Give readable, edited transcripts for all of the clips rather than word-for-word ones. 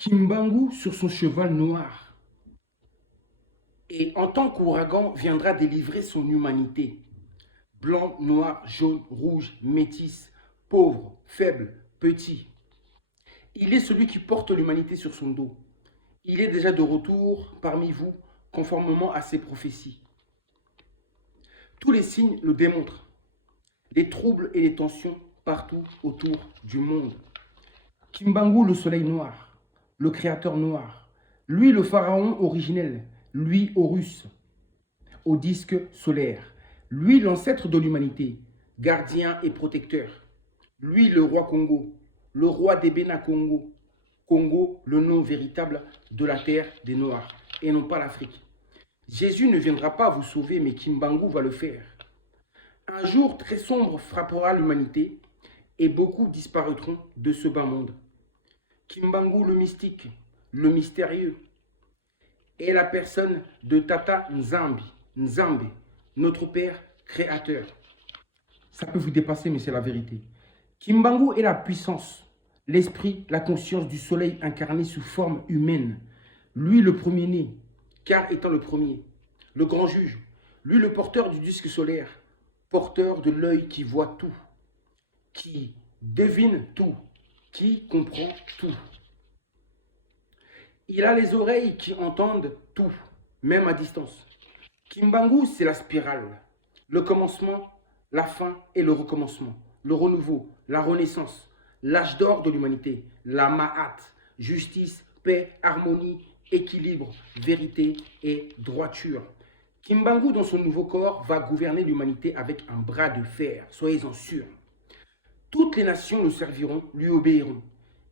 Kimbangu sur son cheval noir. Et en tant qu'ouragan viendra délivrer son humanité. Blanc, noir, jaune, rouge, métis, pauvre, faible, petit. Il est celui qui porte l'humanité sur son dos. Il est déjà de retour parmi vous, conformément à ses prophéties. Tous les signes le démontrent. Les troubles et les tensions partout autour du monde. Kimbangu, le soleil noir, le créateur noir, lui le pharaon originel, lui Horus, au disque solaire, lui l'ancêtre de l'humanité, gardien et protecteur, lui le roi Congo, le roi des Bénin Congo, Congo, le nom véritable de la terre des Noirs, et non pas l'Afrique. Jésus ne viendra pas vous sauver, mais Kimbangu va le faire. Un jour très sombre frappera l'humanité, et beaucoup disparaîtront de ce bas monde. Kimbangu le mystique, le mystérieux, est la personne de Tata Nzambe, notre Père créateur. Ça peut vous dépasser, mais c'est la vérité. Kimbangu est la puissance, l'esprit, la conscience du soleil incarné sous forme humaine. Lui le premier-né, car étant le premier, le grand juge, lui le porteur du disque solaire, porteur de l'œil qui voit tout, qui devine tout, qui comprend tout. Il a les oreilles qui entendent tout, même à distance. Kimbangu, c'est la spirale, le commencement, la fin et le recommencement, le renouveau, la renaissance, l'âge d'or de l'humanité, la Ma'at, justice, paix, harmonie, équilibre, vérité et droiture. Kimbangu, dans son nouveau corps, va gouverner l'humanité avec un bras de fer, soyez-en sûrs. Toutes les nations le serviront, lui obéiront.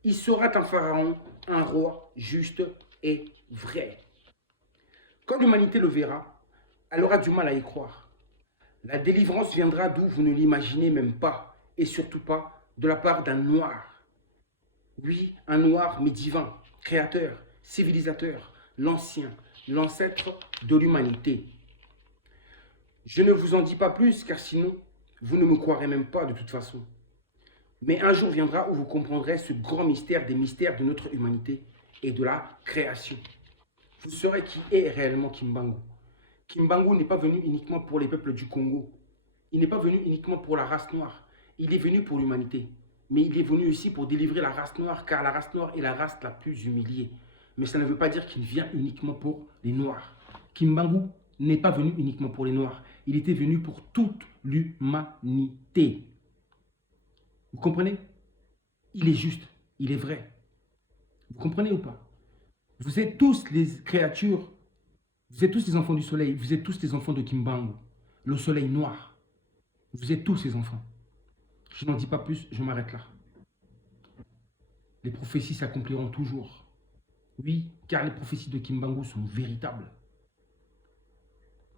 Il sera un pharaon, un roi juste et vrai. Quand l'humanité le verra, elle aura du mal à y croire. La délivrance viendra d'où vous ne l'imaginez même pas, et surtout pas de la part d'un noir. Oui, un noir mais divin, créateur, civilisateur, l'ancien, l'ancêtre de l'humanité. Je ne vous en dis pas plus, car sinon, vous ne me croirez même pas de toute façon. Mais un jour viendra où vous comprendrez ce grand mystère des mystères de notre humanité et de la création. Vous saurez qui est réellement Kimbangu. Kimbangu n'est pas venu uniquement pour les peuples du Congo. Il n'est pas venu uniquement pour la race noire. Il est venu pour l'humanité. Mais il est venu aussi pour délivrer la race noire, car la race noire est la race la plus humiliée. Mais ça ne veut pas dire qu'il vient uniquement pour les noirs. Kimbangu n'est pas venu uniquement pour les noirs. Il était venu pour toute l'humanité. Vous comprenez? Il est juste, il est vrai. Vous comprenez ou pas? Vous êtes tous les créatures, vous êtes tous les enfants du soleil, vous êtes tous les enfants de Kimbangu, le soleil noir. Vous êtes tous ces enfants. Je n'en dis pas plus, je m'arrête là. Les prophéties s'accompliront toujours. Oui, car les prophéties de Kimbangu sont véritables.